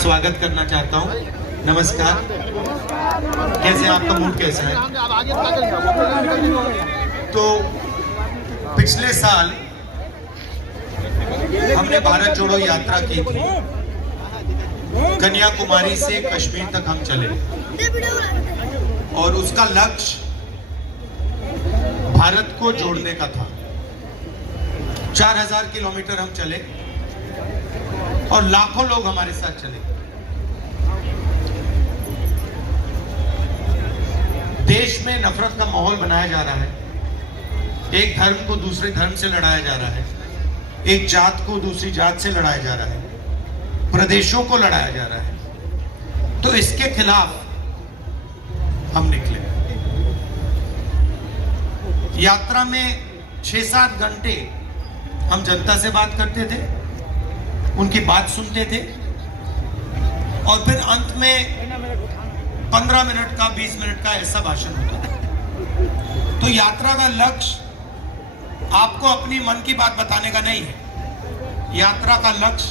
स्वागत करना चाहता हूँ। नमस्कार, कैसे आपका मूड कैसा है? तो पिछले साल हमने भारत जोड़ो यात्रा की थी। कन्याकुमारी से कश्मीर तक हम चले और उसका लक्ष्य भारत को जोड़ने का था। 4000 किलोमीटर हम चले और लाखों लोग हमारे साथ चले। देश में नफरत का माहौल बनाया जा रहा है। एक धर्म को दूसरे धर्म से लड़ाया जा रहा है, एक जात को दूसरी जात से लड़ाया जा रहा है, प्रदेशों को लड़ाया जा रहा है। तो इसके खिलाफ हम निकले। यात्रा में 6-7 घंटे हम जनता से बात करते थे, उनकी बात सुनते थे और फिर अंत में 15 मिनट का 20 मिनट का ऐसा भाषण होता था। तो यात्रा का लक्ष्य आपको अपनी मन की बात बताने का नहीं है। यात्रा का लक्ष्य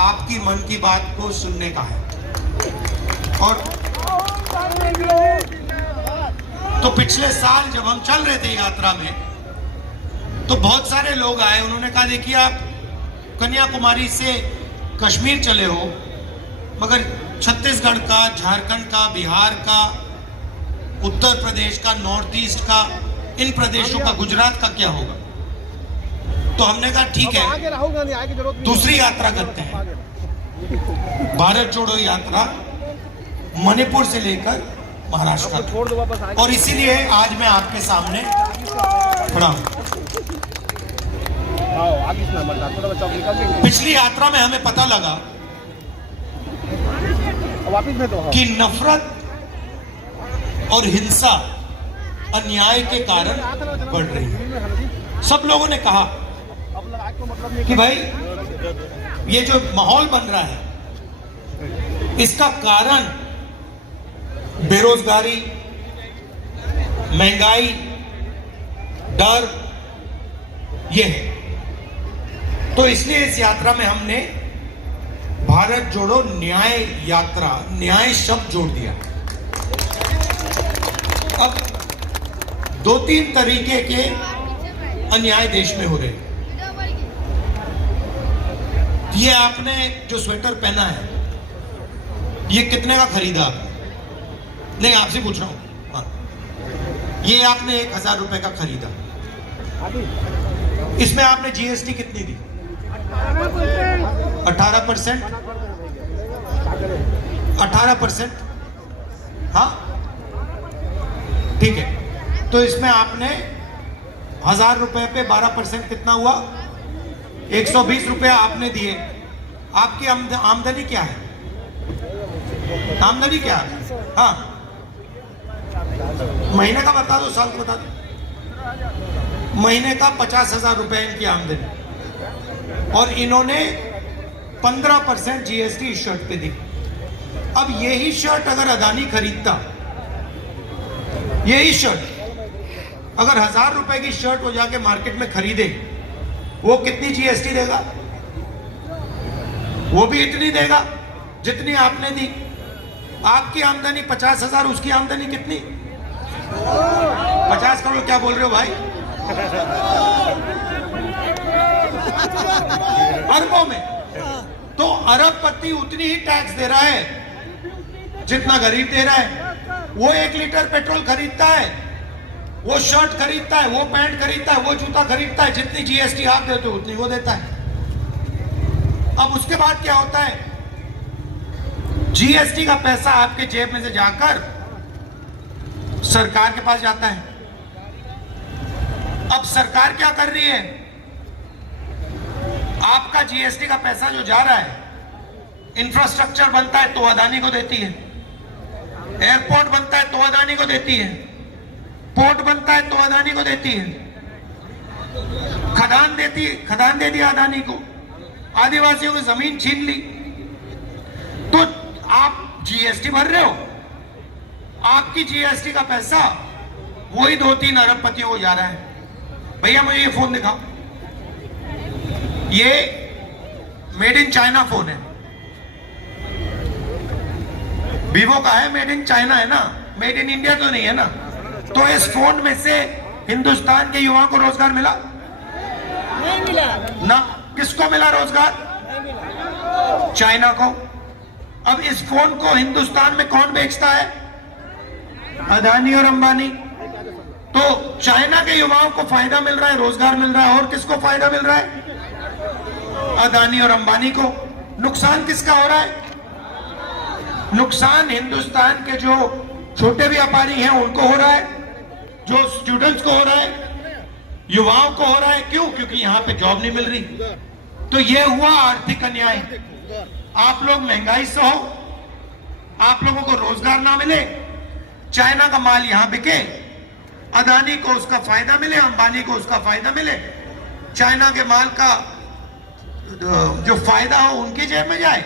आपकी मन की बात को सुनने का है। और तो पिछले साल जब हम चल रहे थे यात्रा में, तो बहुत सारे लोग आए, उन्होंने कहा देखिए आप कन्याकुमारी से कश्मीर चले हो, मगर छत्तीसगढ़ का, झारखंड का, बिहार का, उत्तर प्रदेश का, नॉर्थ ईस्ट का, इन प्रदेशों का, गुजरात का क्या होगा? तो हमने कहा ठीक है, दूसरी यात्रा करते हैं। भारत जोड़ो यात्रा मणिपुर से लेकर महाराष्ट्र तक। और इसीलिए आज मैं आपके सामने खड़ा हूं। पिछली यात्रा में हमें पता लगा कि नफरत और हिंसा अन्याय के कारण बढ़ रही है। सब लोगों ने कहा कि भाई ये जो माहौल बन रहा है, इसका कारण बेरोजगारी, महंगाई, डर ये है। तो इसलिए इस यात्रा में हमने भारत जोड़ो न्याय यात्रा, न्याय शब्द जोड़ दिया। अब 2-3 तरीके के अन्याय देश में हो रहे हैं। ये आपने जो स्वेटर पहना है, ये कितने का खरीदा आपने? नहीं, आपसे पूछ रहा हूं। हाँ, ये आपने 1000 रुपए का खरीदा। इसमें आपने जीएसटी कितनी दी? 18%। 18%। हाँ, ठीक है। तो इसमें आपने 1000 रुपए पे 12% कितना हुआ? 120 रुपया आपने दिए। आपकी आमदनी क्या है? आमदनी क्या है? हाँ, महीने का बता दो, साल का बता दो। महीने का 50,000 रुपए इनकी आमदनी, और इन्होंने 15% जीएसटी इस शर्ट पे दी। अब यही शर्ट अगर अदानी खरीदता, यही शर्ट अगर 1000 रुपए की शर्ट वो जाके मार्केट में खरीदे, वो कितनी जीएसटी देगा? वो भी इतनी देगा जितनी आपने दी। आपकी आमदनी 50,000, उसकी आमदनी कितनी? 50 करोड़। क्या बोल रहे हो भाई? अरबों में। तो अरबपति उतनी ही टैक्स दे रहा है जितना गरीब दे रहा है। वो 1 लीटर पेट्रोल खरीदता है, वो शर्ट खरीदता है, वो पैंट खरीदता है, वो जूता खरीदता है। जितनी जीएसटी आप देते हो उतनी वो देता है। अब उसके बाद क्या होता है? जीएसटी का पैसा आपके जेब में से जाकर सरकार के पास जाता है। अब सरकार क्या कर रही है? आपका जीएसटी का पैसा जो जा रहा है, इंफ्रास्ट्रक्चर बनता है तो अदानी को देती है, एयरपोर्ट बनता है तो अदानी को देती है, पोर्ट बनता है तो अदानी को देती है, खदान दे दिया अदानी को, आदिवासियों की जमीन छीन ली। तो आप जीएसटी भर रहे हो, आपकी जीएसटी का पैसा वही 2-3 अरबपतियों को जा रहा है। भैया मुझे ये फोन दिखाओ, ये मेड इन चाइना फोन है। वीवो का है, मेड इन चाइना है ना, मेड इन इंडिया तो नहीं है ना। तो इस फोन में से हिंदुस्तान के युवाओं को रोजगार मिला? नहीं मिला ना। किसको मिला रोजगार? चाइना को। अब इस फोन को हिंदुस्तान में कौन बेचता है? अदानी और अंबानी। तो चाइना के युवाओं को फायदा मिल रहा है, रोजगार मिल रहा है, और किसको फायदा मिल रहा है? अदानी और अंबानी को। नुकसान किसका हो रहा है? नुकसान हिंदुस्तान के जो छोटे व्यापारी हैं उनको हो रहा है, जो स्टूडेंट्स को हो रहा है, युवाओं को हो रहा है। क्यों? क्योंकि यहां पे जॉब नहीं मिल रही। तो ये हुआ आर्थिक अन्याय। आप लोग महंगाई से हो, आप लोगों को रोजगार ना मिले, चाइना का माल यहां बिके, अदानी को उसका फायदा मिले, अंबानी को उसका फायदा मिले, चाइना के माल का जो फायदा हो उनकी जेब में जाए,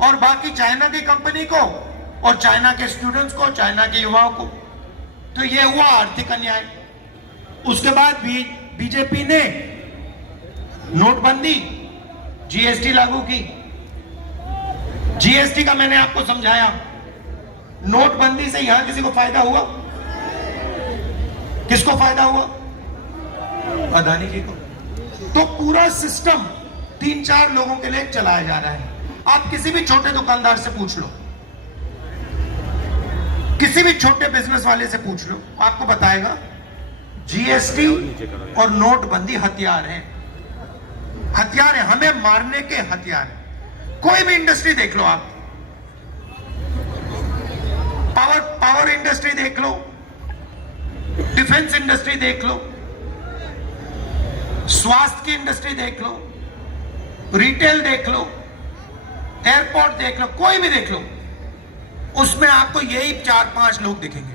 और बाकी चाइना की कंपनी को और चाइना के स्टूडेंट्स को, चाइना के युवाओं को। तो ये हुआ आर्थिक अन्याय। उसके बाद भी बीजेपी ने नोटबंदी, जीएसटी लागू की। जीएसटी का मैंने आपको समझाया। नोटबंदी से यहां किसी को फायदा हुआ? किसको फायदा हुआ? अदानी जी को। तो पूरा सिस्टम 3-4 लोगों के लिए चलाया जा रहा है। आप किसी भी छोटे दुकानदार से पूछ लो, किसी भी छोटे बिजनेस वाले से पूछ लो, आपको बताएगा जीएसटी और नोटबंदी हथियार हैं। हथियार है, हमें मारने के हथियार है। कोई भी इंडस्ट्री देख लो आप, पावर इंडस्ट्री देख लो, डिफेंस इंडस्ट्री देख लो, स्वास्थ्य की इंडस्ट्री देख लो, रिटेल देख लो, एयरपोर्ट देख लो, कोई भी देख लो, उसमें आपको यही 4-5 लोग दिखेंगे।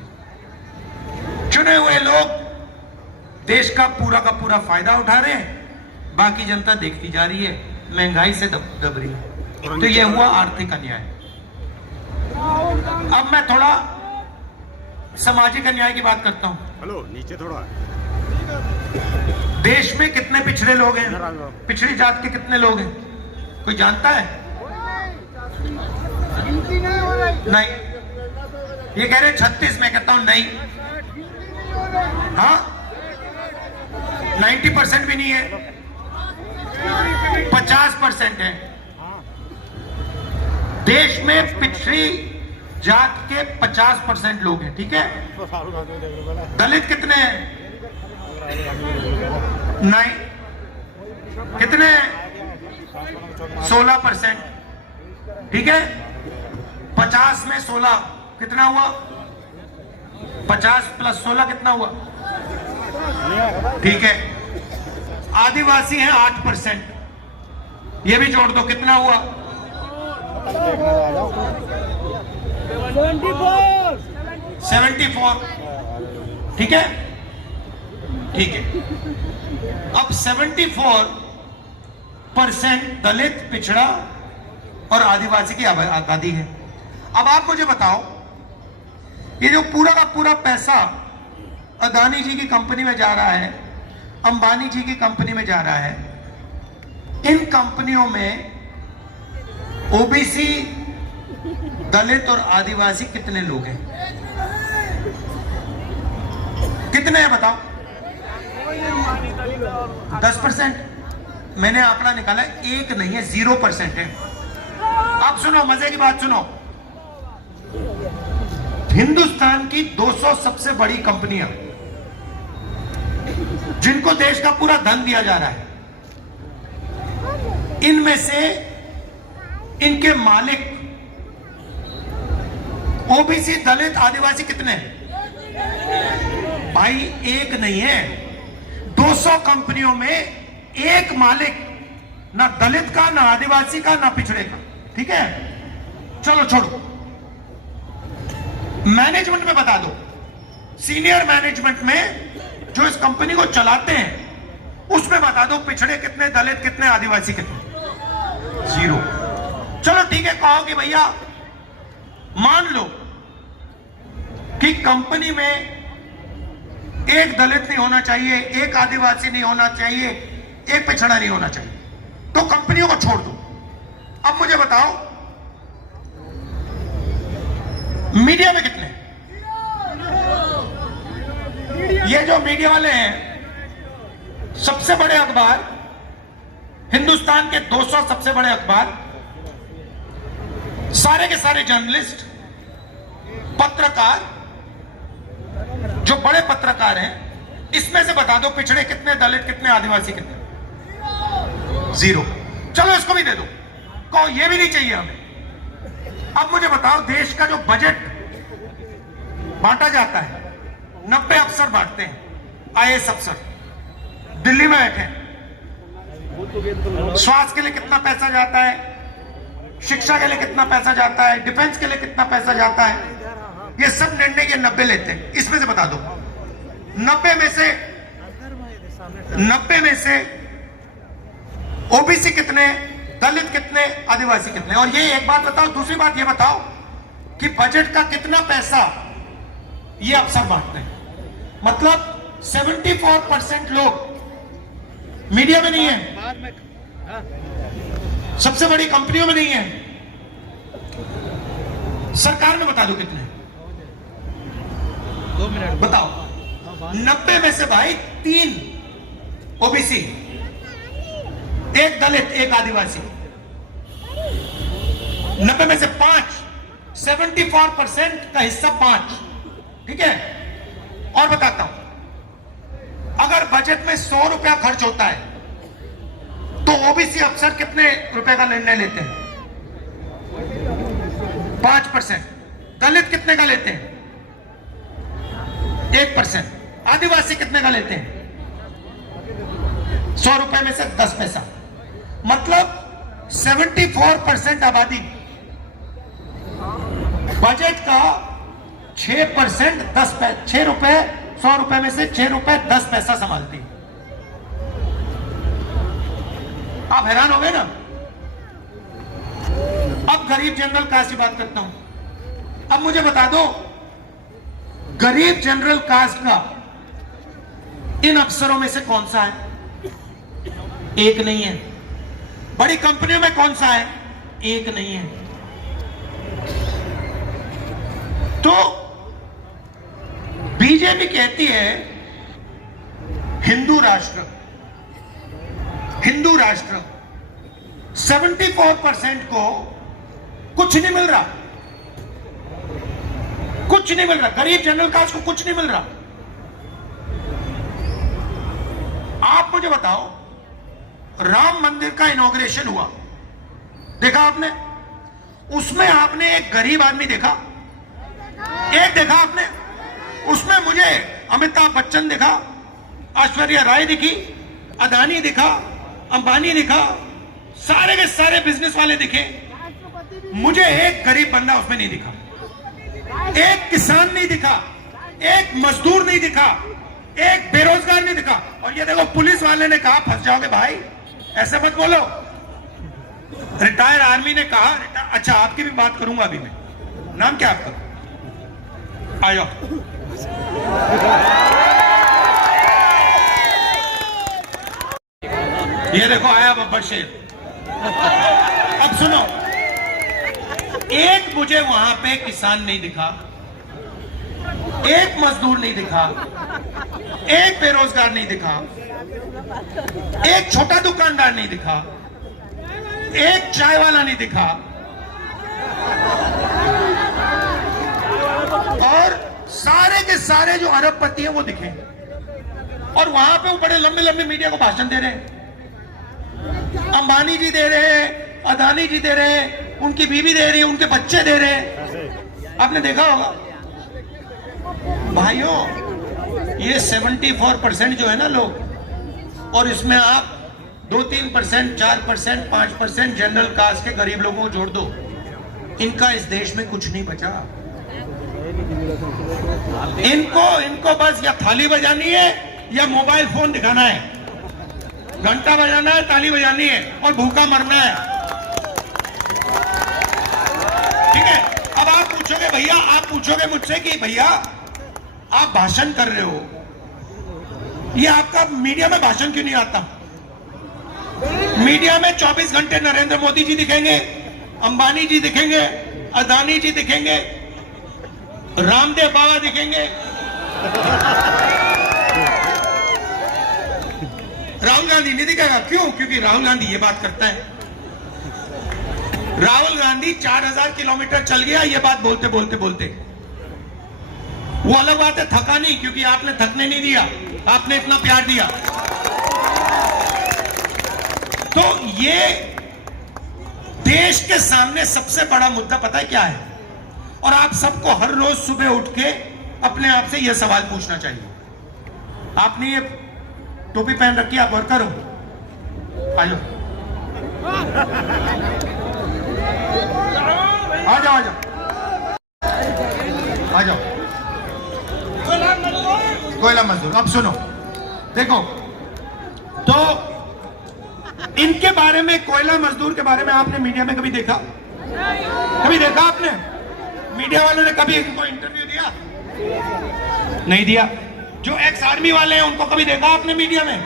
चुने हुए लोग देश का पूरा फायदा उठा रहे हैं, बाकी जनता देखती जा रही है, महंगाई से दब रही है। तो यह हुआ आर्थिक अन्याय। अब मैं थोड़ा सामाजिक अन्याय की बात करता हूं। हेलो, नीचे थोड़ा। देश में कितने पिछड़े लोग हैं? पिछड़ी जात के कितने लोग हैं? कोई जानता है? नहीं। ये कह रहे 36, मैं कहता हूं नहीं। हाँ, 90% भी नहीं है, 50% है। देश में पिछड़ी जात के 50% लोग हैं, ठीक है? दलित कितने हैं? नहीं। कितने हैं? 16%, ठीक है? 50 में 16 कितना हुआ? 50 + 16 कितना हुआ? ठीक है। आदिवासी हैं 8%, ये भी जोड़ दो, कितना हुआ? 74, ठीक है? ठीक है। अब 74% दलित, पिछड़ा और आदिवासी की आबादी है। अब आप मुझे बताओ, ये जो पूरा का पूरा पैसा अदानी जी की कंपनी में जा रहा है, अंबानी जी की कंपनी में जा रहा है, इन कंपनियों में ओबीसी, दलित और आदिवासी कितने लोग हैं? कितने हैं बताओ? 10%। मैंने आंकड़ा निकाला, एक नहीं है, 0% है। अब सुनो, मजे की बात सुनो। हिंदुस्तान की 200 सबसे बड़ी कंपनियां, जिनको देश का पूरा धन दिया जा रहा है, इनमें से इनके मालिक ओबीसी, दलित, आदिवासी कितने हैं? भाई एक नहीं है, 200 कंपनियों में एक मालिक, ना दलित का, ना आदिवासी का, ना पिछड़े का, ठीक है? चलो छोड़ो, मैनेजमेंट में बता दो, सीनियर मैनेजमेंट में जो इस कंपनी को चलाते हैं, उसमें बता दो पिछड़े कितने, दलित कितने, आदिवासी कितने? 0। चलो ठीक है, कहो कि भैया मान लो कि कंपनी में एक दलित नहीं होना चाहिए, एक आदिवासी नहीं होना चाहिए, एक पिछड़ा नहीं होना चाहिए, तो कंपनियों को छोड़ दो। अब मुझे बताओ, मीडिया में कितने? ये जो मीडिया वाले हैं, सबसे बड़े अखबार, हिंदुस्तान के 200 सबसे बड़े अखबार, सारे के सारे जर्नलिस्ट, पत्रकार, जो बड़े पत्रकार हैं, इसमें से बता दो पिछड़े कितने, दलित कितने, आदिवासी कितने? 0। चलो इसको भी दे दो, कहो ये भी नहीं चाहिए हमें। अब मुझे बताओ, देश का जो बजट बांटा जाता है, 90 अफसर बांटते हैं, IAS अफसर दिल्ली में बैठे हैं। स्वास्थ्य के लिए कितना पैसा जाता है, शिक्षा के लिए कितना पैसा जाता है, डिफेंस के लिए कितना पैसा जाता है, ये सब निर्णय ये 90 लेते हैं। इसमें से बता दो 90 में से ओबीसी कितने, दलित कितने, आदिवासी कितने? और ये एक बात बताओ, दूसरी बात ये बताओ कि बजट का कितना पैसा ये अफसर बांटते हैं। मतलब 74% लोग मीडिया में नहीं है, सबसे बड़ी कंपनियों में नहीं है, सरकार में बता दो कितने? 2 मिनट बताओ। 90 में से भाई 3 ओबीसी, 1 दलित, 1 आदिवासी। 90 में से 5, 74% का हिस्सा 5, ठीक है? और बताता हूं, अगर बजट में 100 रुपया खर्च होता है तो ओबीसी अफसर कितने रुपए का निर्णय लेते हैं? 5%। दलित कितने का लेते हैं? 1%। आदिवासी कितने का लेते हैं? 100 रुपए में से 10 पैसा। मतलब 74% आबादी बजट का 6%, 6 रुपए, 100 रुपए में से 6 रुपए 10 पैसा संभालती है। आप हैरान हो गए ना? अब गरीब जनरल कास्ट की बात करता हूं। अब मुझे बता दो, गरीब जनरल कास्ट का इन अफसरों में से कौन सा है? एक नहीं है। बड़ी कंपनियों में कौन सा है? एक नहीं है। तो बीजेपी कहती है हिंदू राष्ट्र, हिंदू राष्ट्र। 74% को कुछ नहीं मिल रहा, कुछ नहीं मिल रहा। गरीब जनरल कास्ट को कुछ नहीं मिल रहा। आप मुझे बताओ, राम मंदिर का इनॉग्रेशन हुआ, देखा आपने? उसमें आपने एक गरीब आदमी देखा? एक देखा आपने? उसमें मुझे अमिताभ बच्चन दिखा, ऐश्वर्या राय दिखी, अदानी दिखा, अंबानी दिखा, सारे के सारे बिजनेस वाले दिखे। मुझे एक गरीब बंदा उसमें नहीं दिखा, एक किसान नहीं दिखा, एक मजदूर नहीं दिखा, एक बेरोजगार नहीं दिखा। और ये देखो, पुलिस वाले ने कहा फंस जाओगे भाई, ऐसे मत बोलो। रिटायर आर्मी ने कहा, अच्छा आपकी भी बात करूंगा अभी मैं। नाम क्या आपका? आयो। ये देखो आया बब्बर शेर। अब सुनो, एक मुझे वहां पे किसान नहीं दिखा, एक मजदूर नहीं दिखा, एक बेरोजगार नहीं दिखा, एक छोटा दुकानदार नहीं दिखा, एक चाय वाला नहीं दिखा, और सारे के सारे जो अरबपति हैं वो दिखे। और वहां पे वो बड़े लंबे लंबे मीडिया को भाषण दे रहे हैं। अंबानी जी दे रहे हैं, अदानी जी दे रहे हैं, उनकी बीवी दे रही है, उनके बच्चे दे रहे हैं। आपने देखा होगा भाइयों, ये 74% जो है ना लोग, और इसमें आप 2-3%, 4%, 5% जनरल कास्ट के गरीब लोगों को जोड़ दो, इनका इस देश में कुछ नहीं बचा। इनको बस या थाली बजानी है या मोबाइल फोन दिखाना है, घंटा बजाना है, ताली बजानी है और भूखा मरना है। ठीक है? अब आप पूछोगे भैया, आप पूछोगे मुझसे कि भैया आप भाषण कर रहे हो, ये आपका मीडिया में भाषण क्यों नहीं आता? मीडिया में 24 घंटे नरेंद्र मोदी जी दिखेंगे, अंबानी जी दिखेंगे, अदानी जी दिखेंगे, रामदेव बाबा दिखेंगे, राहुल गांधी नहीं दिखेगा। क्यों? क्योंकि राहुल गांधी ये बात करता है। राहुल गांधी 4000 किलोमीटर चल गया ये बात बोलते बोलते बोलते। वो अलग बात है, थका नहीं, क्योंकि आपने थकने नहीं दिया, आपने इतना प्यार दिया। तो ये देश के सामने सबसे बड़ा मुद्दा पता है क्या है? और आप सबको हर रोज सुबह उठ के अपने आप से यह सवाल पूछना चाहिए। आपने ये टोपी पहन रखी, आप वर्कर हो, आ जाओ आ जाओ आ जाओ आ जाओ। कोयला मजदूर, अब सुनो, देखो तो इनके बारे में, कोयला मजदूर के बारे में आपने मीडिया में कभी देखा? कभी देखा आपने? मीडिया वालों ने कभी इनको इंटरव्यू दिया? नहीं दिया। जो एक्स आर्मी वाले हैं उनको कभी देखा आपने मीडिया में?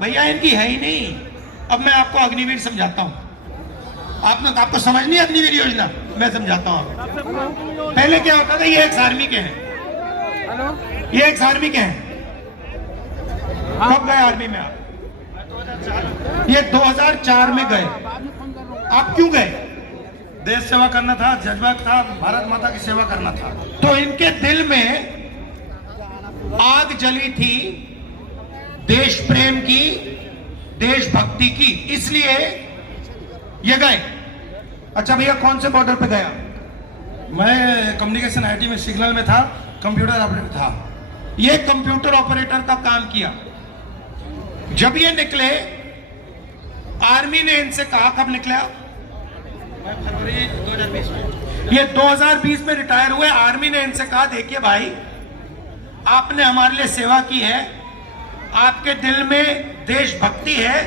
भैया इनकी है ही नहीं। अब मैं आपको अग्निवीर समझाता हूं। आपको समझ नहीं अग्निवीर योजना? मैं समझाता हूं। पहले क्या होता था, ये एक्स आर्मी के हैं, ये एक्स आर्मी के हैं। कब गए आर्मी में आप? ये 2004 में गए। आप क्यों गए? देश सेवा करना था, जज्बा था, भारत माता की सेवा करना था। तो इनके दिल में आग जली थी देश प्रेम की, देशभक्ति की, इसलिए ये गए। अच्छा भैया, कौन से बॉर्डर पे गया? मैं कम्युनिकेशन आईटी में सिग्नल में था, कंप्यूटर ऑपरेटर था। ये कंप्यूटर ऑपरेटर का काम किया। जब ये निकले, आर्मी ने इनसे कहा, कब निकला? फरवरी 2020 में। ये 2020 में रिटायर हुए। आर्मी ने इनसे कहा, देखिए भाई, आपने हमारे लिए सेवा की है, आपके दिल में देशभक्ति है,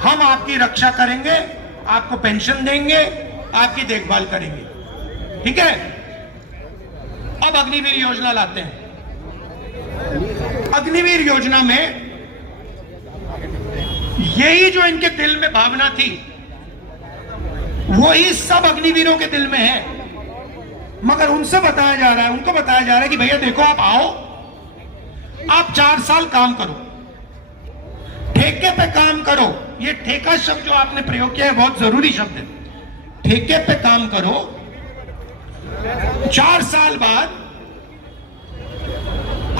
हम आपकी रक्षा करेंगे, आपको पेंशन देंगे, आपकी देखभाल करेंगे, ठीक है? अब अग्निवीर योजना लाते हैं। अग्निवीर योजना में यही जो इनके दिल में भावना थी, वही सब अग्निवीरों के दिल में है। मगर उनसे बताया जा रहा है, उनको बताया जा रहा है कि भैया देखो, आप आओ, आप 4 साल काम करो, ठेके पे काम करो। ये ठेका शब्द जो आपने प्रयोग किया है बहुत जरूरी शब्द है। ठेके पे काम करो, 4 साल बाद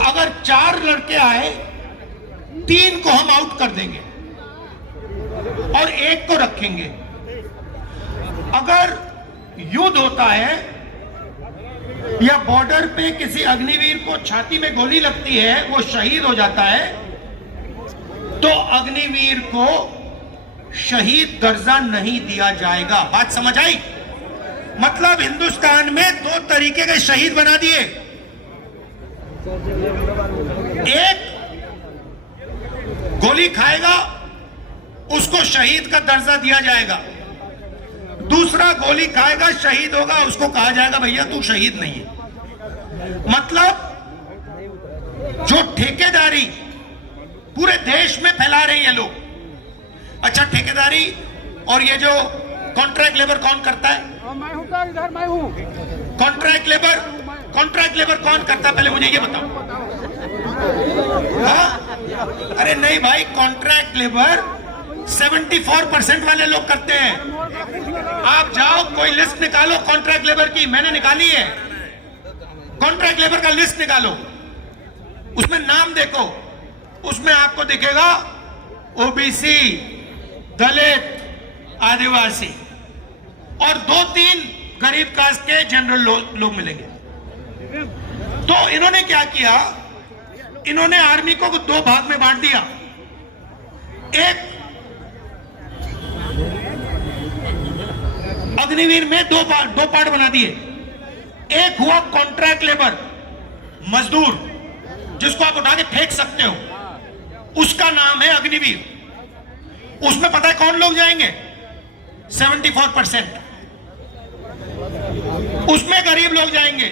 अगर 4 लड़के आए, 3 को हम आउट कर देंगे और 1 को रखेंगे। अगर युद्ध होता है या बॉर्डर पे किसी अग्निवीर को छाती में गोली लगती है, वो शहीद हो जाता है, तो अग्निवीर को शहीद दर्जा नहीं दिया जाएगा। बात समझ आई? मतलब हिंदुस्तान में 2 तरीके के शहीद बना दिए। एक गोली खाएगा, उसको शहीद का दर्जा दिया जाएगा। दूसरा गोली खाएगा, शहीद होगा, उसको कहा जाएगा भैया तू शहीद नहीं है। मतलब जो ठेकेदारी पूरे देश में फैला रहे हैं लोग। अच्छा, ठेकेदारी और ये जो कॉन्ट्रैक्ट लेबर कौन करता है? मैं हूं का इधर, मैं हूं। कॉन्ट्रैक्ट लेबर कौन करता है, पहले मुझे ये बताओ। हाँ? अरे नहीं भाई, कॉन्ट्रैक्ट लेबर 74% वाले लोग करते हैं। आप जाओ, कोई लिस्ट निकालो कॉन्ट्रैक्ट लेबर की, मैंने निकाली है। कॉन्ट्रैक्ट लेबर का लिस्ट निकालो, उसमें नाम देखो, उसमें आपको दिखेगा ओबीसी, दलित, आदिवासी और 2-3 गरीब कास्ट के जनरल लोग मिलेंगे। तो इन्होंने क्या किया, इन्होंने आर्मी को 2 भाग में बांट दिया। एक अग्निवीर में 2 पार्ट बना दिए। एक हुआ कॉन्ट्रैक्ट लेबर, मजदूर, जिसको आप उठा के फेंक सकते हो, उसका नाम है अग्निवीर। उसमें पता है कौन लोग जाएंगे? 74%। उसमें गरीब लोग जाएंगे,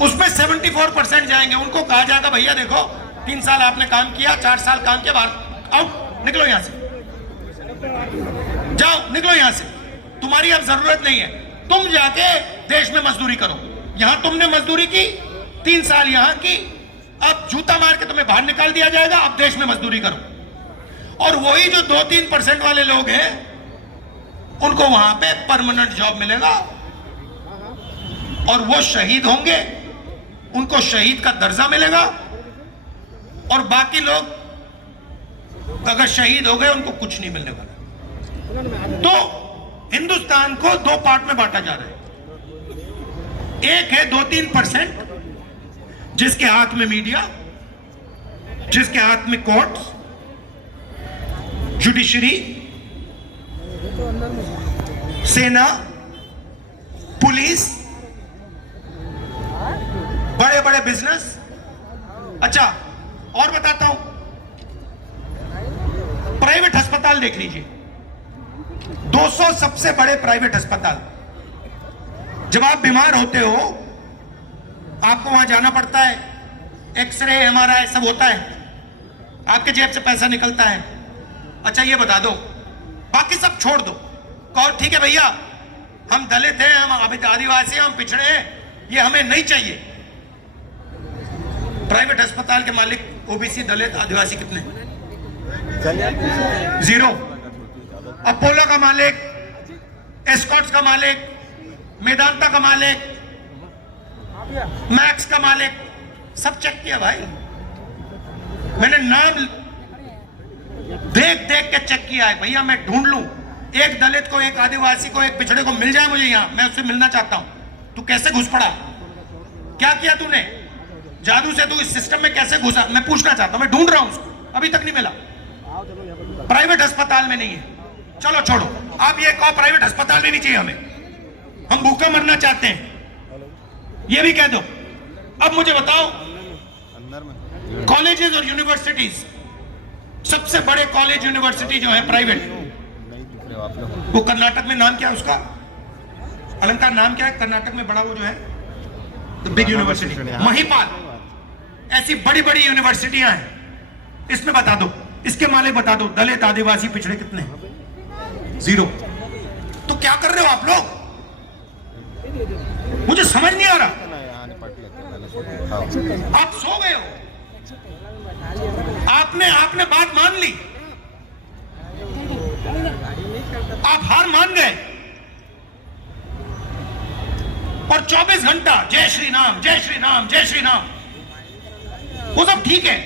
उसमें 74% जाएंगे। उनको कहा जाएगा भैया देखो, 3 साल आपने काम किया, 4 साल काम किया, बाहर आउट, निकलो यहां से, जाओ निकलो यहां से, तुम्हारी अब जरूरत नहीं है। तुम जाके देश में मजदूरी करो। यहां तुमने मजदूरी की 3 साल यहां की, अब जूता मार के तुम्हें बाहर निकाल दिया जाएगा, अब देश में मजदूरी करो। और वही जो 2-3% वाले लोग हैं उनको वहां पे परमानेंट जॉब मिलेगा और वो शहीद होंगे, उनको शहीद का दर्जा मिलेगा। और बाकी लोग अगर शहीद हो गए उनको कुछ नहीं मिलने वाला। तो हिंदुस्तान को 2 पार्ट में बांटा जा रहा है। एक है 2-3% जिसके हाथ में मीडिया, जिसके हाथ में कोर्ट्स, जुडिशरी, सेना, पुलिस, बड़े बड़े बिजनेस। अच्छा और बताता हूं, प्राइवेट अस्पताल देख लीजिए, 200 सबसे बड़े प्राइवेट अस्पताल। जब आप बीमार होते हो आपको वहां जाना पड़ता है, एक्सरे, एमआरआई सब होता है, आपके जेब से पैसा निकलता है। अच्छा ये बता दो, बाकी सब छोड़ दो, कहो ठीक है भैया हम दलित हैं, हम आदिवासी हैं, हम पिछड़े हैं, ये हमें नहीं चाहिए। प्राइवेट अस्पताल के मालिक ओबीसी, दलित, आदिवासी कितने? 0। अपोलो का मालिक, एस्कॉट्स का मालिक, मेदांता का मालिक, मैक्स का मालिक, सब चेक किया भाई। मैंने नाम देख देख के चेक किया है भैया। मैं ढूंढ लूं एक दलित को, एक आदिवासी को, एक पिछड़े को मिल जाए मुझे यहां, मैं उससे मिलना चाहता हूं। तू कैसे घुस पड़ा? क्या किया तूने? जादू से तू इस सिस्टम में कैसे घुसा? मैं पूछना चाहता हूं, मैं ढूंढ रहा हूं उसको, अभी तक नहीं मिला। प्राइवेट अस्पताल में नहीं है, चलो छोड़ो, आप ये कहो प्राइवेट अस्पताल में नहीं चाहिए हमें, हम भूखे मरना चाहते हैं, ये भी कह दो। अब मुझे बताओ, कॉलेजेस और यूनिवर्सिटीज, सबसे बड़े कॉलेज यूनिवर्सिटी जो है प्राइवेट, वो कर्नाटक में नाम क्या है उसका? अलंकार नाम क्या है कर्नाटक में बड़ा वो जो है बिग यूनिवर्सिटी? महिपाल। ऐसी बड़ी बड़ी यूनिवर्सिटियां हैं, इसमें बता दो, इसके मालिक बता दो, दलित, आदिवासी, पिछड़े कितने? 0। तो क्या कर रहे हो आप लोग? मुझे समझ नहीं आ रहा। आप सो गए हो, आपने बात मान ली, आप हार मान गए और 24 घंटा जय श्री राम, जय श्री राम, जय श्री राम, वो सब ठीक है,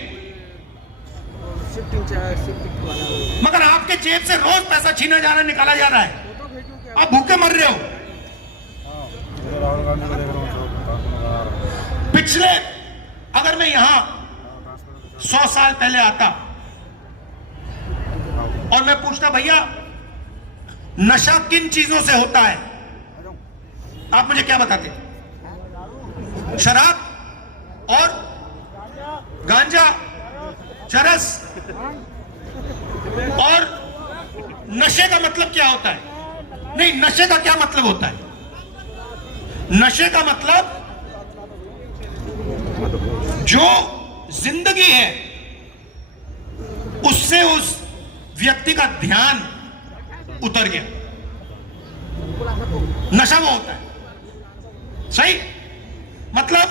मगर आपके जेब से रोज पैसा छीना जा रहा है, निकाला जा रहा है, आप भूखे मर रहे हो। पिछले, अगर मैं यहां 100 साल पहले आता और मैं पूछता भैया नशा किन चीजों से होता है, आप मुझे क्या बताते? शराब और गांजा, चरस। और नशे का मतलब क्या होता है? नहीं, नशे का क्या मतलब होता है? नशे का मतलब जो जिंदगी है उससे उस व्यक्ति का ध्यान उतर गया, नशा वो होता है। सही? मतलब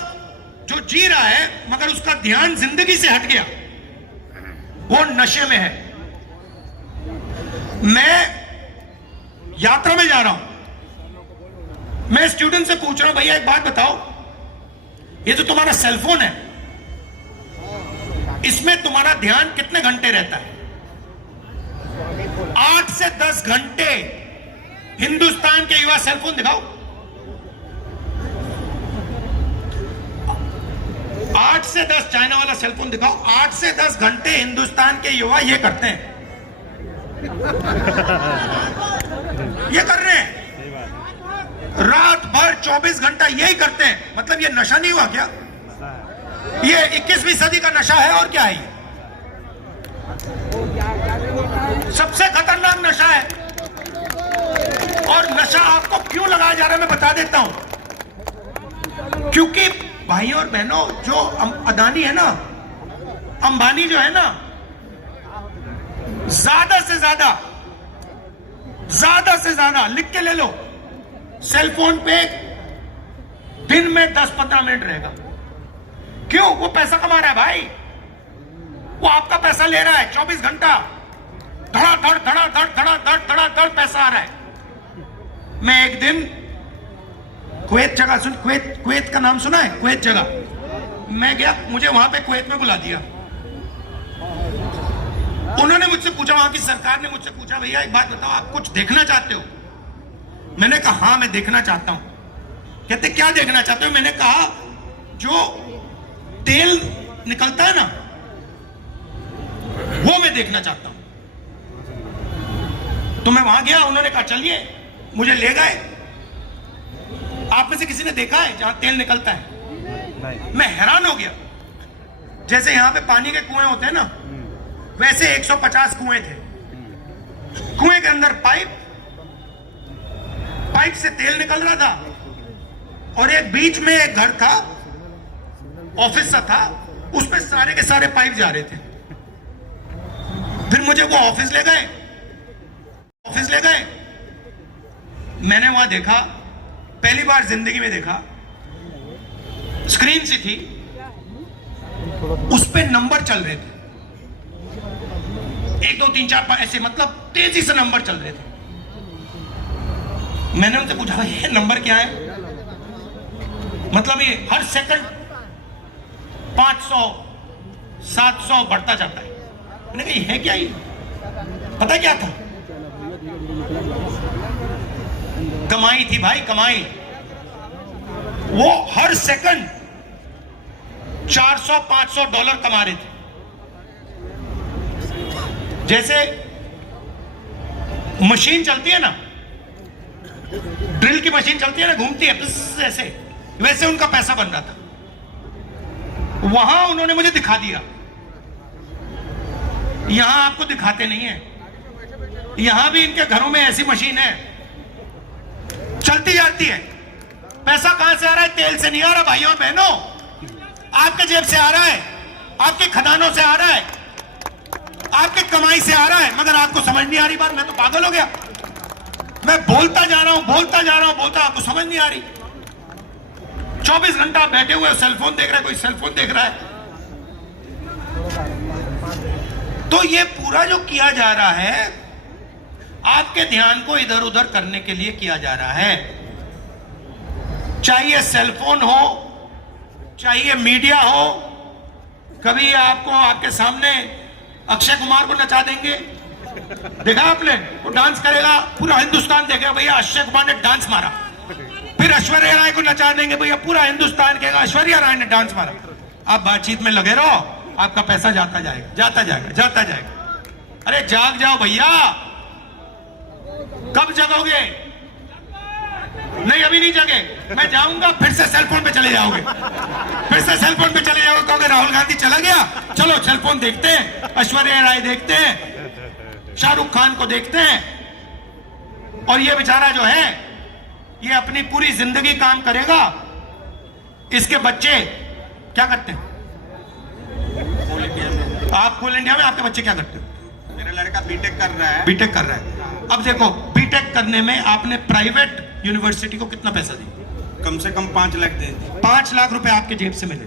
जो जी रहा है मगर उसका ध्यान जिंदगी से हट गया, वो नशे में है। मैं यात्रा में जा रहा हूं, मैं स्टूडेंट से पूछ रहा हूं भैया एक बात बताओ, ये जो तुम्हारा सेलफोन है इसमें तुम्हारा ध्यान कितने घंटे रहता है? 8 से 10 घंटे। हिंदुस्तान के युवा सेलफोन दिखाओ, 8 से 10, चाइना वाला सेलफोन दिखाओ, 8 से 10 घंटे हिंदुस्तान के युवा ये करते हैं, ये कर रहे हैं, रात भर 24 घंटा यही करते हैं। मतलब ये नशा नहीं हुआ क्या? ये 21वीं सदी का नशा है और क्या है? ये सबसे खतरनाक नशा है। और नशा आपको क्यों लगाया जा रहा है मैं बता देता हूं। क्योंकि भाइयों और बहनों, जो अदानी है ना, अंबानी जो है ना, ज्यादा से ज्यादा लिख के ले लो, सेलफोन पे दिन में 10-15 मिनट रहेगा। क्यों? वो पैसा कमा रहा है भाई, वो आपका पैसा ले रहा है 24 घंटा, धड़ाधड़ धड़ाधड़ धड़ाधड़ धड़ाधड़ पैसा आ रहा है। मैं एक दिन कुवैत जगह कुवैत का नाम सुना है? कुवैत जगह मैं गया, मुझे वहां पे कुवैत में बुला दिया। उन्होंने मुझसे पूछा, वहां की सरकार ने मुझसे पूछा, भैया एक बात बताओ, आप कुछ देखना चाहते हो? मैंने कहा हाँ मैं देखना चाहता हूं। कहते क्या देखना चाहते हो? मैंने कहा जो तेल निकलता है ना वो मैं देखना चाहता हूं। तो मैं वहां गया, उन्होंने कहा चलिए, मुझे ले गए। आप में से किसी ने देखा है जहां तेल निकलता है? मैं हैरान हो गया। जैसे यहां पे पानी के कुएं होते हैं ना, वैसे 150 कुएं थे। कुएं के अंदर पाइप से तेल निकल रहा था, और एक बीच में एक घर था, ऑफिस सा था, उस पे सारे के सारे पाइप जा रहे थे। फिर मुझे वो ऑफिस ले गए। मैंने वहां देखा, पहली बार जिंदगी में देखा, स्क्रीन सी थी, उस पे नंबर चल रहे थे, 1 2 3 4 5 ऐसे, मतलब तेजी से नंबर चल रहे थे। मैंने उनसे पूछा ये नंबर क्या है? मतलब ये हर सेकंड 500 700 बढ़ता जाता है। मैंने कहा ये है क्या? ये पता क्या था? कमाई थी भाई, कमाई। वो हर सेकंड 400-500 डॉलर कमा रहे थे। जैसे मशीन चलती है ना, ड्रिल की मशीन चलती है ना, घूमती है ऐसे, वैसे उनका पैसा बन रहा था। वहां उन्होंने मुझे दिखा दिया। यहां आपको दिखाते नहीं है। यहां भी इनके घरों में ऐसी मशीन है, चलती जाती है। पैसा कहां से आ रहा है? तेल से नहीं आ रहा भाइयों और बहनों, आपके जेब से आ रहा है, आपके खदानों से आ रहा है, आपके कमाई से आ रहा है। मगर आपको समझ नहीं आ रही बात। मैं तो पागल हो गया। मैं बोलता जा रहा हूं, आपको समझ नहीं आ रही। 24 घंटा बैठे हुए सेलफोन देख रहा है, कोई सेलफोन देख रहा है। तो ये पूरा जो किया जा रहा है, आपके ध्यान को इधर उधर करने के लिए किया जा रहा है। चाहिए सेलफोन हो, चाहिए मीडिया हो। कभी आपको आपके सामने अक्षय कुमार को नचा देंगे, देखा आपने? वो डांस करेगा, पूरा हिंदुस्तान देखेगा भैया अक्षय कुमार ने डांस मारा। फिर ऐश्वर्या राय को नचा देंगे, भैया पूरा हिंदुस्तान कहेगा ऐश्वर्या राय ने डांस मारा। आप बातचीत में लगे रहो, आपका पैसा जाता जाएगा, जाता जाएगा, जाता जाएगा। अरे जाग जाओ भैया, कब जगोगे? नहीं अभी नहीं जगे। मैं जाऊंगा, फिर से सेलफोन पे चले जाओगे, कहोगे राहुल गांधी चला गया, चलो सेलफोन देखते हैं, ऐश्वर्या राय देखते हैं, शाहरुख खान को देखते हैं। और ये बेचारा जो है, ये अपनी पूरी जिंदगी काम करेगा। इसके बच्चे क्या करते हैं? आप कोल इंडिया में आपके बच्चे क्या करते हैं? मेरा लड़का बीटेक कर रहा है। बीटेक कर रहा है। अब देखो, बीटेक करने में आपने प्राइवेट यूनिवर्सिटी को कितना पैसा दिया? कम से कम 5 लाख दे। 5 लाख रुपए आपके जेब से मिले।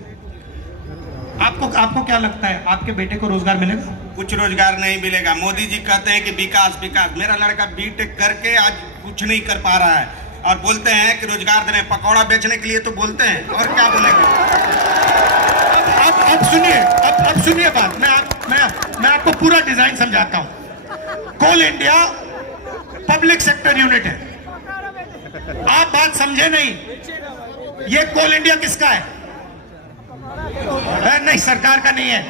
आपको क्या लगता है, आपके बेटे को रोजगार मिलेगा? कुछ रोजगार नहीं मिलेगा। मोदी जी कहते हैं कि विकास विकास। मेरा लड़का बीटेक करके आज कुछ नहीं कर पा रहा है, और बोलते हैं कि रोजगार दे रहे हैं। पकौड़ा बेचने के लिए तो बोलते हैं, और क्या बोलेंगे? अब सुनिए बात। मैं आपको पूरा डिजाइन समझाता हूं। कोल इंडिया पब्लिक सेक्टर यूनिट है। आप बात समझे नहीं। ये कोल इंडिया किसका है? नहीं, सरकार का नहीं है।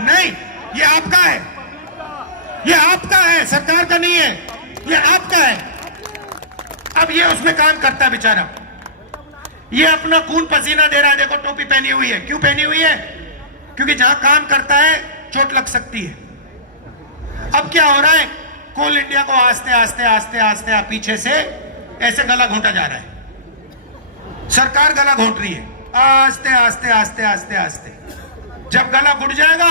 नहीं, ये आपका है। ये आपका है, सरकार का नहीं है। ये आपका है। अब ये उसमें काम करता है बेचारा, ये अपना खून पसीना दे रहा है। देखो टोपी पहनी हुई है। क्यों पहनी हुई है? क्योंकि जहां काम करता है चोट लग सकती है। अब क्या हो रहा है? कोल इंडिया को आस्ते आस्ते पीछे से ऐसे गला घोंटा जा रहा है। सरकार गला घोंट रही है, आस्ते। जब गला घुट जाएगा,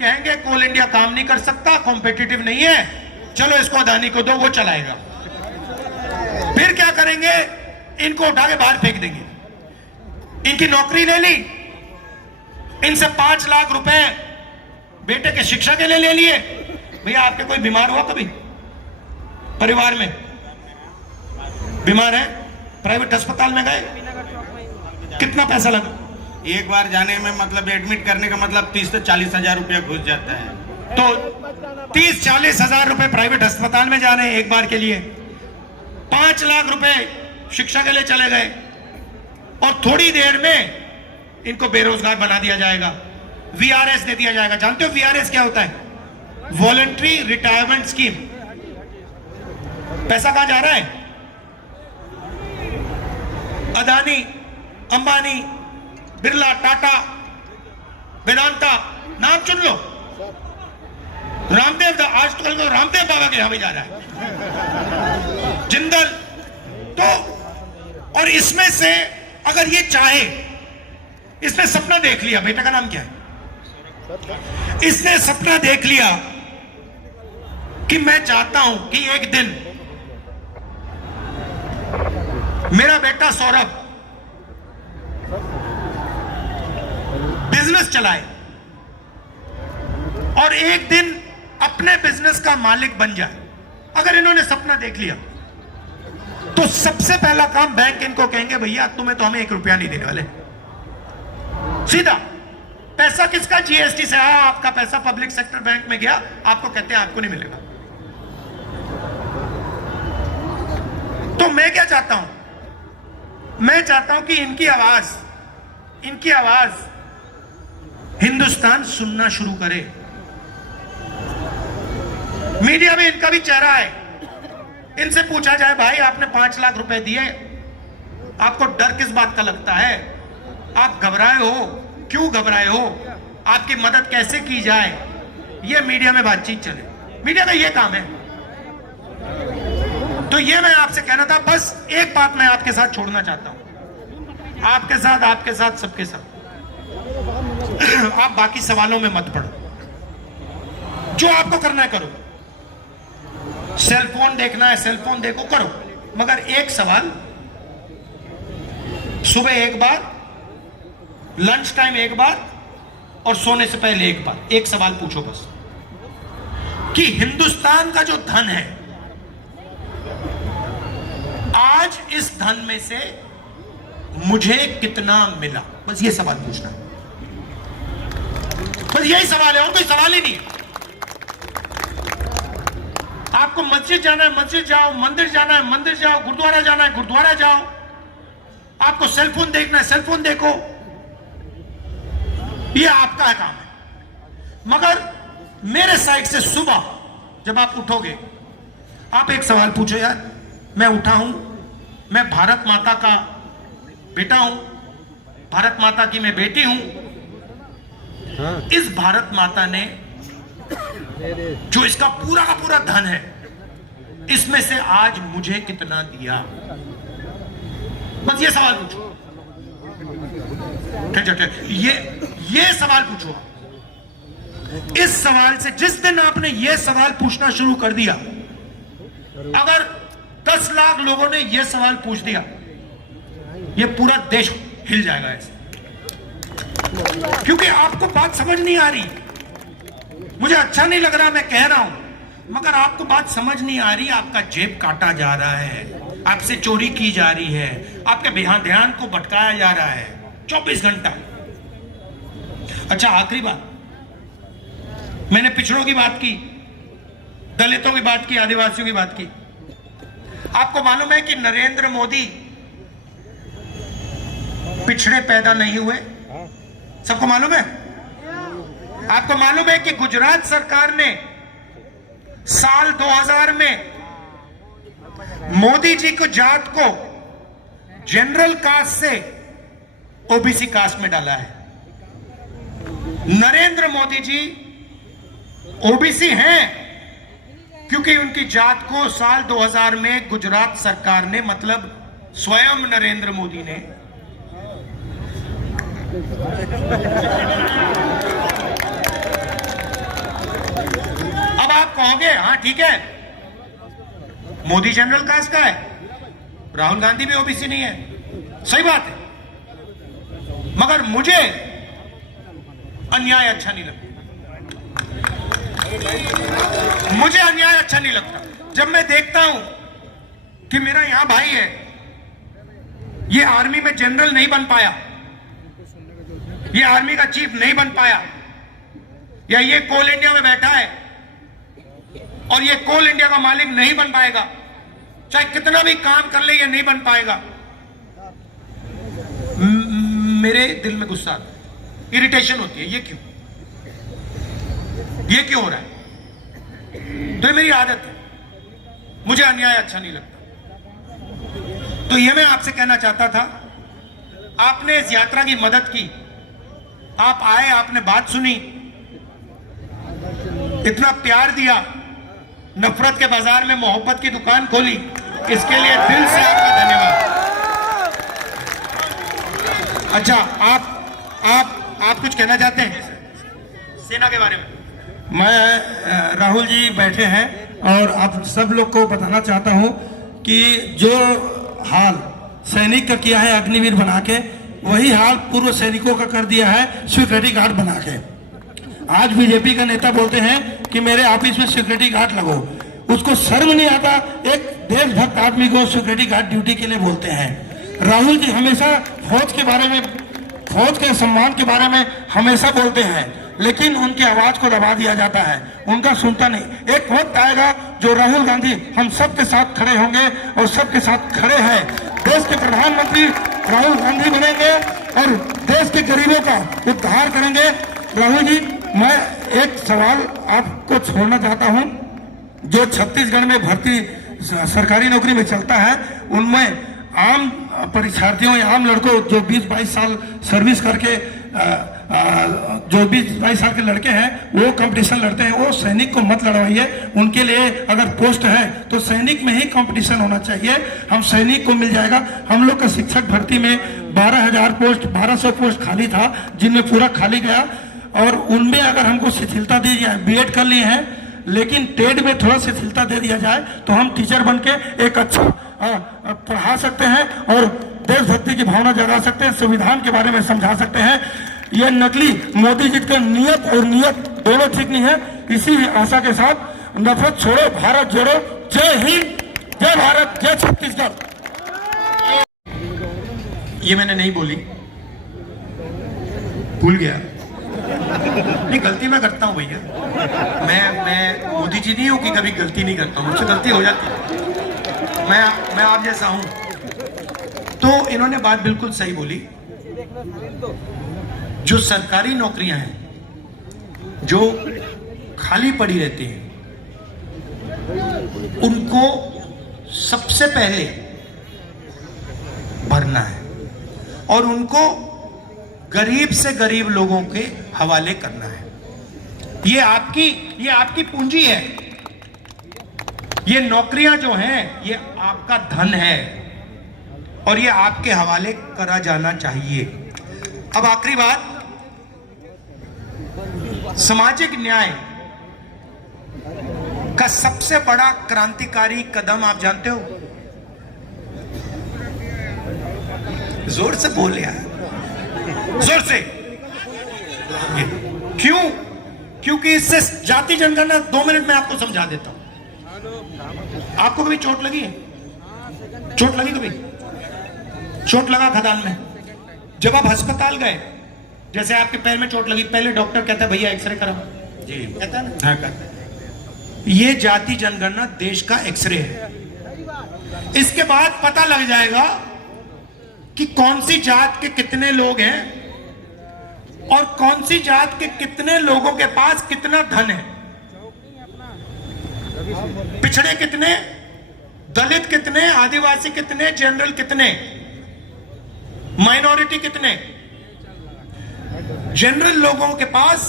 कहेंगे कोल इंडिया काम नहीं कर सकता, कॉम्पिटिटिव नहीं है, चलो इसको अदानी को दो, वो चलाएगा। फिर क्या करेंगे? इनको उठा के बाहर फेंक देंगे। इनकी नौकरी ले ली, इनसे 5 लाख रुपए बेटे के शिक्षा के लिए ले लिए। भैया आपके कोई बीमार हुआ कभी परिवार में? बीमार है, प्राइवेट अस्पताल में गए, कितना पैसा लगा? एक बार जाने में मतलब एडमिट करने का मतलब 30 से 40 हजार रुपया घुस जाता है। तो 30-40 हजार रुपए प्राइवेट अस्पताल में जा रहे हैं एक बार के लिए। 5 लाख रुपए शिक्षा के लिए चले गए, और थोड़ी देर में इनको बेरोजगार बना दिया जाएगा, वीआरएस दे दिया जाएगा। जानते हो वीआरएस क्या होता है? Voluntary retirement scheme. पैसा कहां जा रहा है? अदानी, अंबानी, बिरला, टाटा, वेदांता, नाम चुन लो। रामदेव, आज तो कल को रामदेव बाबा के यहां भी जा रहा है, जिंदल। तो और इसमें से अगर ये चाहे, इसने सपना देख लिया, बेटा का नाम क्या है? इसने सपना देख लिया कि मैं चाहता हूं कि एक दिन मेरा बेटा सौरभ बिजनेस चलाए और एक दिन अपने बिजनेस का मालिक बन जाए। अगर इन्होंने सपना देख लिया तो सबसे पहला काम बैंक इनको कहेंगे, भैया तुम्हें तो हमें 1 रुपया नहीं देने वाले। सीधा पैसा किसका? जीएसटी से आया, आपका पैसा पब्लिक सेक्टर बैंक में गया, आपको कहते हैं आपको नहीं मिलेगा। तो मैं क्या चाहता हूं? मैं चाहता हूं कि इनकी आवाज हिंदुस्तान सुनना शुरू करे। मीडिया में इनका भी चेहरा है। इनसे पूछा जाए, भाई आपने 5 लाख रुपए दिए, आपको डर किस बात का लगता है? आप घबराए हो, क्यों घबराए हो? आपकी मदद कैसे की जाए? ये मीडिया में बातचीत चले। मीडिया का ये काम है। तो ये मैं आपसे कहना था। बस एक बात मैं आपके साथ छोड़ना चाहता हूं, आपके साथ सबके साथ। आप बाकी सवालों में मत पड़ो। जो आपको करना है करो। सेल फोन देखना है, सेल फोन देखो, करो, मगर एक सवाल, सुबह एक बार, लंच टाइम एक बार, और सोने से पहले एक बार एक सवाल पूछो बस, कि हिंदुस्तान का जो धन है, आज इस धन में से मुझे कितना मिला? बस ये सवाल पूछना, बस यही सवाल है, और कोई सवाल ही नहीं है। आपको मस्जिद जाना है, मस्जिद जाओ, मंदिर जाना है, मंदिर जाओ, गुरुद्वारा जाना है, गुरुद्वारा जाओ, आपको सेलफोन देखना है, सेलफोन देखो, ये आपका काम है। मगर मेरे साइड से सुबह जब आप उठोगे, आप एक सवाल पूछो, यार मैं उठा हूं, मैं भारत माता का बेटा हूं, भारत माता की मैं बेटी हूं। इस भारत माता ने जो इसका पूरा का पूरा धन है, इसमें से आज मुझे कितना दिया? बस ये सवाल पूछो। ये सवाल पूछो। इस सवाल से, जिस दिन आपने ये सवाल पूछना शुरू कर दिया, अगर 10 लाख लोगों ने ये सवाल पूछ दिया, ये पूरा देश हिल जाएगा ऐसे। क्योंकि आपको बात समझ नहीं आ रही। मुझे अच्छा नहीं लग रहा, मैं कह रहा हूं, मगर आपको बात समझ नहीं आ रही। आपका जेब काटा जा रहा है, आपसे चोरी की जा रही है, आपके ध्यान को भटकाया जा रहा है 24 घंटा। अच्छा, आखिरी बात, मैंने पिछड़ों की बात की, दलितों की बात की, आदिवासियों की बात की। आपको मालूम है कि नरेंद्र मोदी पिछड़े पैदा नहीं हुए? सबको मालूम है? आपको मालूम है कि गुजरात सरकार ने साल 2000 में मोदी जी को जात को जनरल कास्ट से ओबीसी कास्ट में डाला है। नरेंद्र मोदी जी ओबीसी हैं क्योंकि उनकी जात को साल 2000 में गुजरात सरकार ने, मतलब स्वयं नरेंद्र मोदी ने, अब आप कहोगे हाँ ठीक है, मोदी जनरल कास्ट का है, राहुल गांधी भी ओबीसी नहीं है, सही बात है, मगर मुझे अन्याय अच्छा नहीं लगता। मुझे अन्याय अच्छा नहीं लगता जब मैं देखता हूं कि मेरा यहां भाई है, ये आर्मी में जनरल नहीं बन पाया, ये आर्मी का चीफ नहीं बन पाया, या ये कोल इंडिया में बैठा है और ये कोल इंडिया का मालिक नहीं बन पाएगा, चाहे कितना भी काम कर ले ये नहीं बन पाएगा। मेरे दिल में गुस्सा आता है, इरिटेशन होती है, ये क्यों हो रहा है? तो ये मेरी आदत है, मुझे अन्याय अच्छा नहीं लगता। तो ये मैं आपसे कहना चाहता था, आपने इस यात्रा की मदद की, आप आए, आपने बात सुनी, इतना प्यार दिया, नफरत के बाजार में मोहब्बत की दुकान खोली, इसके लिए दिल से आपका धन्यवाद। अच्छा, आप कुछ कहना चाहते हैं सेना के बारे में? मैं राहुल जी बैठे हैं और आप सब लोग को बताना चाहता हूं कि जो हाल सैनिक का किया है अग्निवीर बना के, वही हाल पूर्व सैनिकों का कर दिया है सिक्योरिटी गार्ड बना के। आज बीजेपी का नेता बोलते हैं कि मेरे ऑफिस में सिक्योरिटी गार्ड लगो, उसको शर्म नहीं आता? एक देशभक्त आदमी को सिक्योरिटी गार्ड ड्यूटी के लिए बोलते हैं। राहुल जी हमेशा फौज के बारे में, फौज के सम्मान के बारे में हमेशा बोलते हैं, लेकिन उनकी आवाज को दबा दिया जाता है, उनका सुनता नहीं। एक वक्त आएगा जो राहुल गांधी हम सबके साथ खड़े होंगे और सबके साथ खड़े हैं। देश के प्रधानमंत्री राहुल गांधी बनेंगे और देश के गरीबों का उद्धार करेंगे। राहुल जी, मैं एक सवाल आपको छोड़ना चाहता हूं। जो छत्तीसगढ़ में भर्ती सरकारी नौकरी में चलता है, उनमें आम परीक्षार्थियों या आम लड़कों जो 20-22 साल सर्विस करके जो 20-22 साल के लड़के हैं वो कंपटीशन लड़ते हैं, वो सैनिक को मत लड़वाइए। उनके लिए अगर पोस्ट है तो सैनिक में ही कंपटीशन होना चाहिए, हम सैनिक को मिल जाएगा। हम लोग का शिक्षक भर्ती में 12,000 पोस्ट, 1200 पोस्ट खाली था, जिनमें पूरा खाली गया, और उनमें अगर हमको शिथिलता दी जाए, बीएड कर लिए हैं लेकिन टेड में थोड़ा शिथिलता दे दिया जाए तो हम टीचर बन के एक अच्छा पढ़ा सकते हैं और देशभक्ति की भावना जगा सकते हैं, संविधान के बारे में समझा सकते हैं। ये नकली मोदी जी का नियत और नियत दोनों ठीक नहीं है। इसी आशा के साथ नफरत छोड़ो, भारत जोड़ो, जय हिंद, जय भारत, जय छत्तीसगढ़। ये मैंने नहीं बोली, भूल गया। नहीं, गलती मैं करता हूं भैया, मैं मोदी जी नहीं हूं कि कभी गलती नहीं करता हूं, मुझसे गलती हो जाती है, मैं आप जैसा हूं। तो इन्होंने बात बिल्कुल सही बोली। जो सरकारी नौकरियां हैं जो खाली पड़ी रहती हैं, उनको सबसे पहले भरना है और उनको गरीब से गरीब लोगों के हवाले करना है। ये आपकी पूंजी है, ये नौकरियां जो हैं ये आपका धन है और ये आपके हवाले करा जाना चाहिए। अब आखिरी बात, सामाजिक न्याय का सबसे बड़ा क्रांतिकारी कदम आप जानते हो? जोर से बोल यार, जोर से। क्यों? क्योंकि इससे जाति जनगणना 2 मिनट में आपको समझा देता हूं। आपको कभी चोट लगी है? चोट लगी कभी? चोट लगा खदान में, जब आप अस्पताल गए, जैसे आपके पैर में चोट लगी, पहले डॉक्टर कहता है भैया एक्सरे कराओ, जी कहता है ना? हाँ कहता है। ये जाति जनगणना देश का एक्सरे है। इसके बाद पता लग जाएगा कि कौन सी जात के कितने लोग हैं और कौन सी जात के कितने लोगों के पास कितना धन है, पिछड़े कितने, दलित कितने, आदिवासी कितने, जनरल कितने, माइनॉरिटी कितने। जनरल लोगों के पास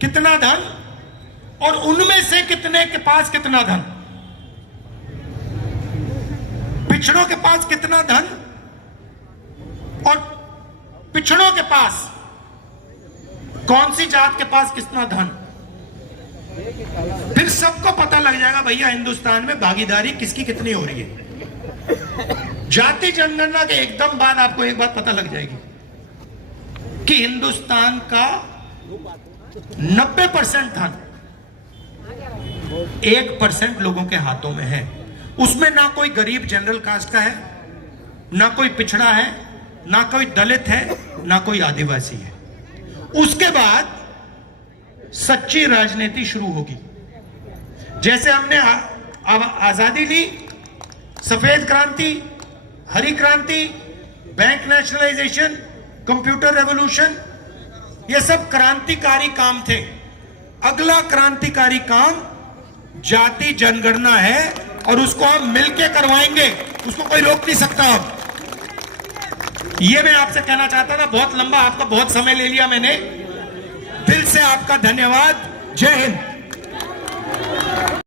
कितना धन और उनमें से कितने के पास कितना धन, पिछड़ों के पास कितना धन और पिछड़ों के पास कौन सी जात के पास कितना धन। फिर सबको पता लग जाएगा भैया हिंदुस्तान में भागीदारी किसकी कितनी हो रही है। जाति जनगणना के एकदम बाद आपको एक बात पता लग जाएगी कि हिंदुस्तान का 90% धन 1% लोगों के हाथों में है। उसमें ना कोई गरीब जनरल कास्ट का है, ना कोई पिछड़ा है, ना कोई दलित है, ना कोई आदिवासी है। उसके बाद सच्ची राजनीति शुरू होगी। जैसे हमने आजादी ली, सफेद क्रांति, हरी क्रांति, बैंक नेशनलाइजेशन, कंप्यूटर रेवोल्यूशन, ये सब क्रांतिकारी काम थे। अगला क्रांतिकारी काम जाति जनगणना है और उसको हम मिलके करवाएंगे, उसको कोई रोक नहीं सकता। अब ये मैं आपसे कहना चाहता था, बहुत लंबा आपका बहुत समय ले लिया मैंने। दिल से आपका धन्यवाद। जय हिंद।